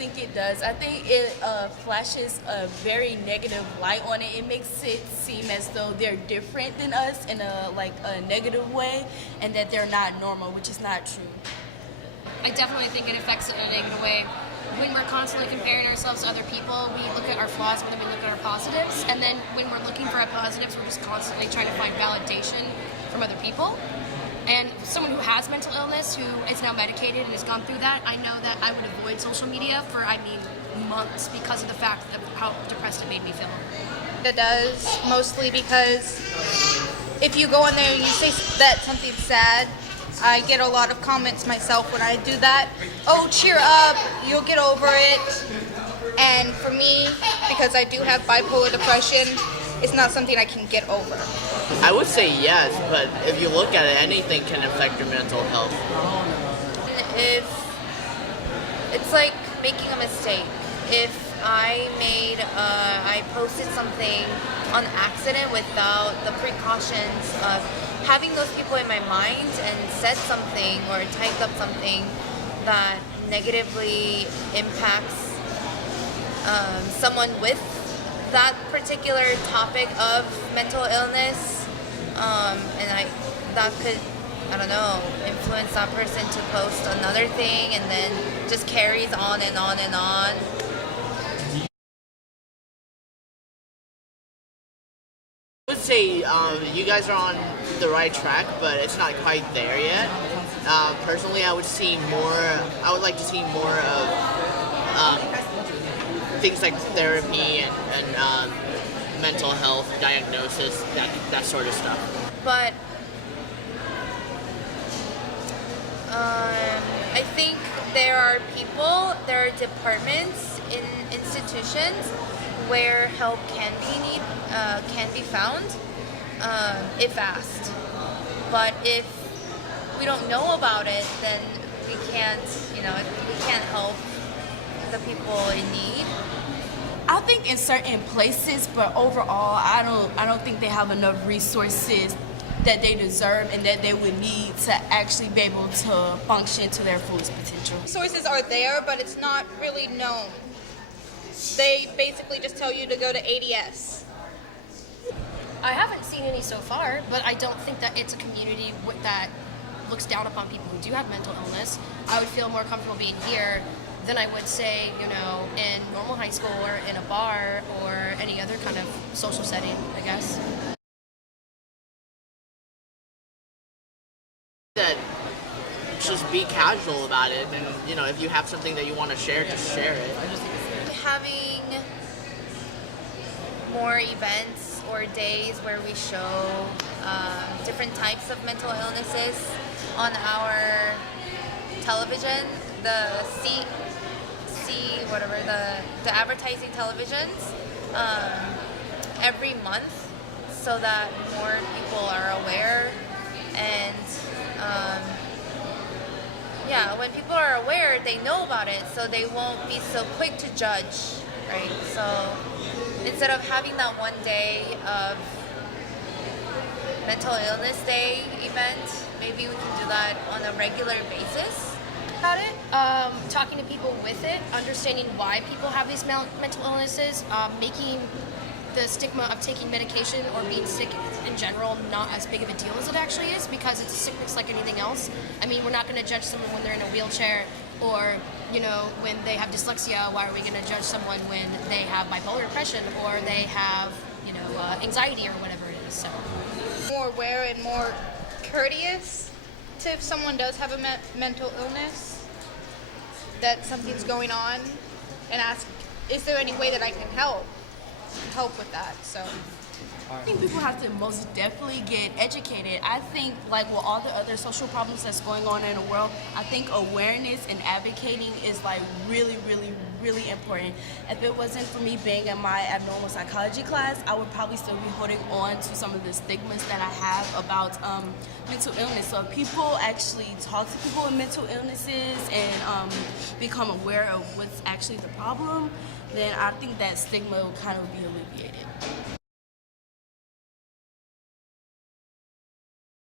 I think it does. I think it flashes a very negative light on it. It makes it seem as though they're different than us in a negative way, and that they're not normal, which is not true. I definitely think it affects it in a negative way. When we're constantly comparing ourselves to other people, we look at our flaws more than we look at our positives. And then when we're looking for our positives, we're just constantly trying to find validation from other people. And someone who has mental illness, who is now medicated and has gone through that, I know that I would avoid social media for, months because of the fact of how depressed it made me feel. It does, mostly because if you go on there and you say that something's sad, I get a lot of comments myself when I do that. Oh, cheer up, you'll get over it. And for me, because I do have bipolar depression, it's not something I can get over. I would say yes, but if you look at it, anything can affect your mental health. If it's like making a mistake. If I posted something on accident without the precautions of having those people in my mind and said something or typed up something that negatively impacts someone with that particular topic of mental illness, and that could, I don't know, influence that person to post another thing, and then just carries on and on and on. I would say you guys are on the right track, but it's not quite there yet. Personally, I would like to see more of things like therapy and mental health diagnosis, that sort of stuff. But I think there are departments in institutions where help can be found if asked. But if we don't know about it, then we can't help the people in need. I think in certain places, but overall, I don't think they have enough resources that they deserve and that they would need to actually be able to function to their fullest potential. Resources are there, but it's not really known. They basically just tell you to go to ADS. I haven't seen any so far, but I don't think that it's a community that looks down upon people who do have mental illness. I would feel more comfortable being here than I would say, in normal high school or in a bar or any other kind of social setting, I guess. That just be casual about it, and if you have something that you want to share, just share it. Having more events or days where we show different types of mental illnesses on our television, the advertising televisions, every month, so that more people are aware. And when people are aware, they know about it, so they won't be so quick to judge, right? So instead of having that one day of mental illness day event, maybe we can do that on a regular basis. About it, talking to people with it, understanding why people have these mental illnesses, making the stigma of taking medication or being sick in general not as big of a deal as it actually is, because it's a sickness like anything else. I mean, we're not going to judge someone when they're in a wheelchair or, when they have dyslexia. Why are we going to judge someone when they have bipolar depression or they have, anxiety or whatever it is? So More aware and more courteous to if someone does have a mental illness, that something's going on, and ask, is there any way that I can help with that? So I think people have to most definitely get educated. I think, like with all the other social problems that's going on in the world, I think awareness and advocating is really, really, really important. If it wasn't for me being in my abnormal psychology class, I would probably still be holding on to some of the stigmas that I have about mental illness. So if people actually talk to people with mental illnesses and become aware of what's actually the problem, then I think that stigma will kind of be alleviated.